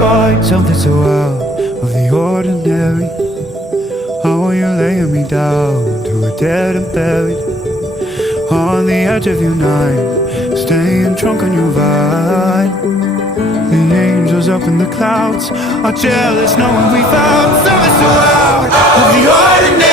find something so out of the ordinary. How are you laying me down to a dead and buried on the edge of your night, staying drunk on your vine. The angels up in the clouds are jealous knowing we found something so out of the ordinary.